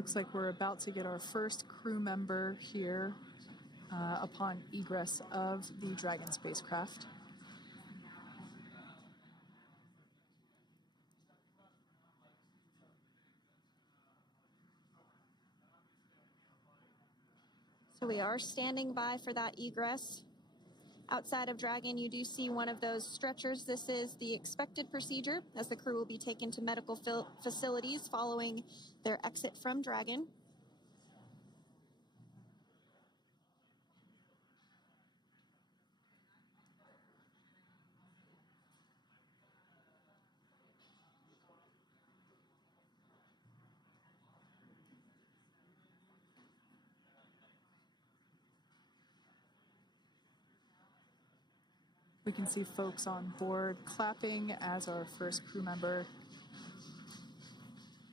Looks like we're about to get our first crew member here upon egress of the Dragon spacecraft. So we are standing by for that egress. Outside of Dragon, you do see one of those stretchers. This is the expected procedure as the crew will be taken to medical facilities following their exit from Dragon. We can see folks on board clapping as our first crew member.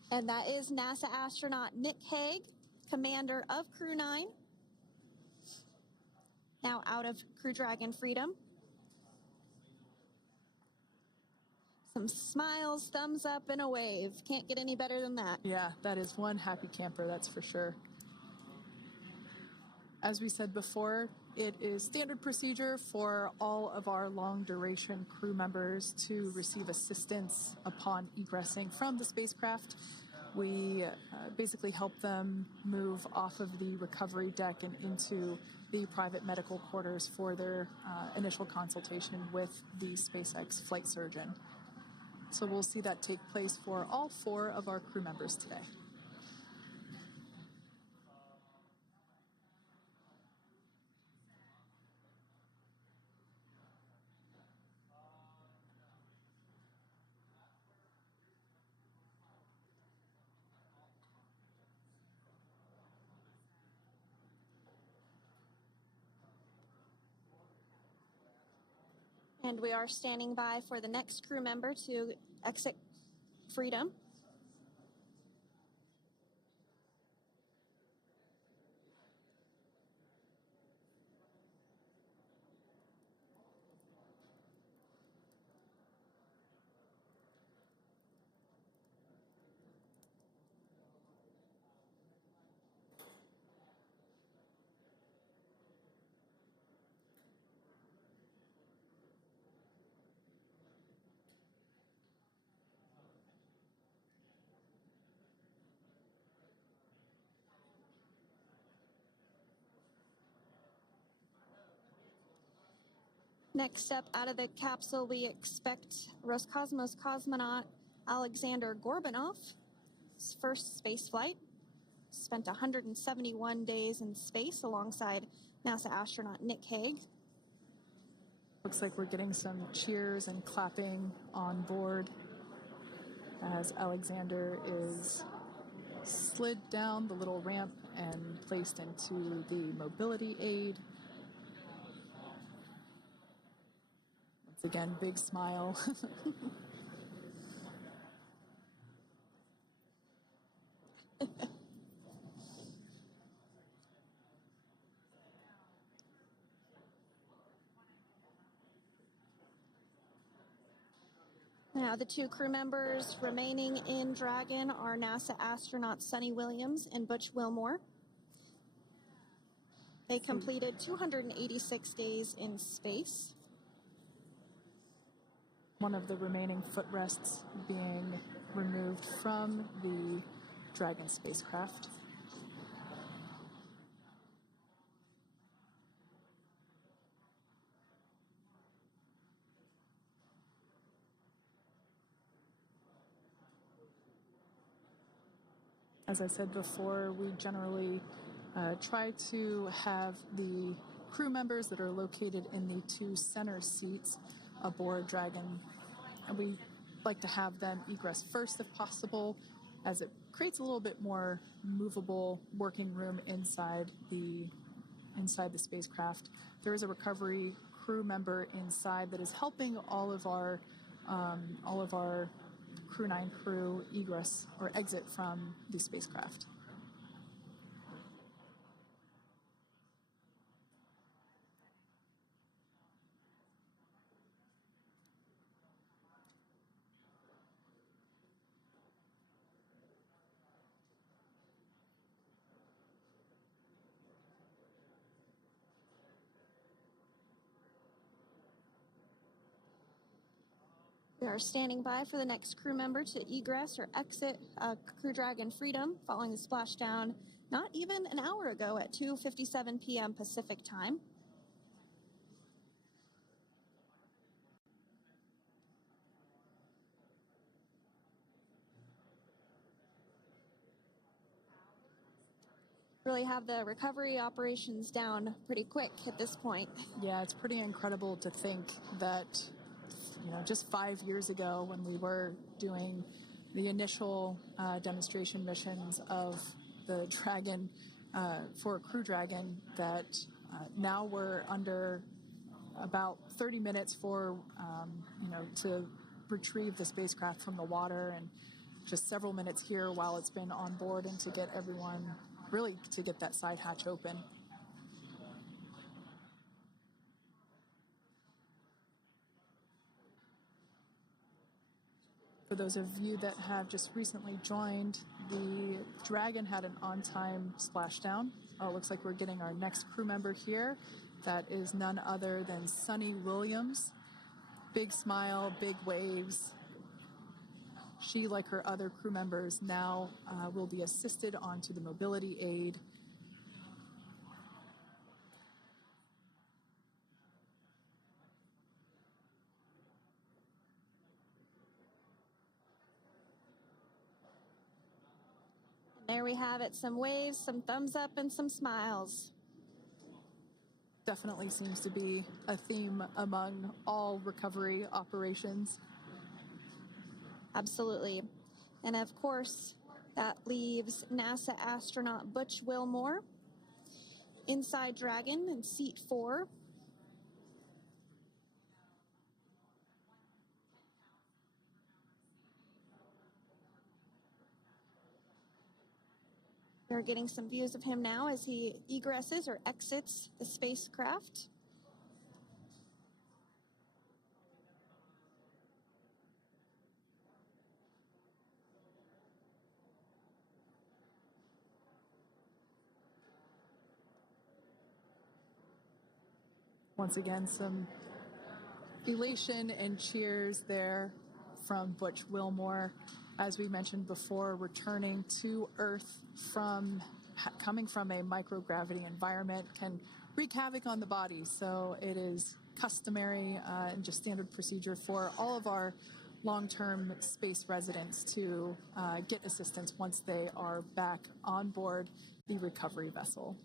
And that is NASA astronaut Nick Hague, commander of Crew-9, now out of Crew Dragon Freedom. Some smiles, thumbs up, and a wave. Can't get any better than that. Yeah, that is one happy camper, that's for sure. As we said before, it is standard procedure for all of our long-duration crew members to receive assistance upon egressing from the spacecraft. We basically help them move off of the recovery deck and into the private medical quarters for their initial consultation with the SpaceX flight surgeon. So we'll see that take place for all 4 of our crew members today. And we are standing by for the next crew member to exit Freedom. Next up out of the capsule, we expect Roscosmos cosmonaut Alexander Gorbanov. His first space flight. Spent 171 days in space alongside NASA astronaut Nick Hague. Looks like we're getting some cheers and clapping on board as Alexander is slid down the little ramp and placed into the mobility aid. Once again, big smile. Now, the 2 crew members remaining in Dragon are NASA astronauts Sunni and Butch Wilmore. They completed 286 days in space. One of the remaining footrests being removed from the Dragon spacecraft. As I said before, we generally try to have the crew members that are located in the 2 center seats aboard Dragon, and we like to have them egress first if possible, as it creates a little bit more movable working room inside the spacecraft. There is a recovery crew member inside that is helping all of our Crew-9 crew egress or exit from the spacecraft. We are standing by for the next crew member to egress or exit Crew Dragon Freedom following the splashdown not even an hour ago at 2:57 p.m. Pacific time. Really have the recovery operations down pretty quick at this point. Yeah, it's pretty incredible to think that, just 5 years ago when we were doing the initial demonstration missions of the Dragon for Crew Dragon, that now we're under about 30 minutes for, to retrieve the spacecraft from the water, and just several minutes here while it's been on board and to get everyone, really to get that side hatch open. For those of you that have just recently joined, the Dragon had an on-time splashdown. Oh, it looks like we're getting our next crew member here. That is none other than Sunni Williams. Big smile, big waves. She, like her other crew members, now will be assisted onto the mobility aid. There we have it, some waves, some thumbs up, and some smiles. Definitely seems to be a theme among all recovery operations. Absolutely. And of course, that leaves NASA astronaut Butch Wilmore inside Dragon in seat 4. We're getting some views of him now as he egresses or exits the spacecraft. Once again, some elation and cheers there from Butch Wilmore. As we mentioned before, returning to Earth coming from a microgravity environment can wreak havoc on the body. So it is customary and just standard procedure for all of our long-term space residents to get assistance once they are back on board the recovery vessel.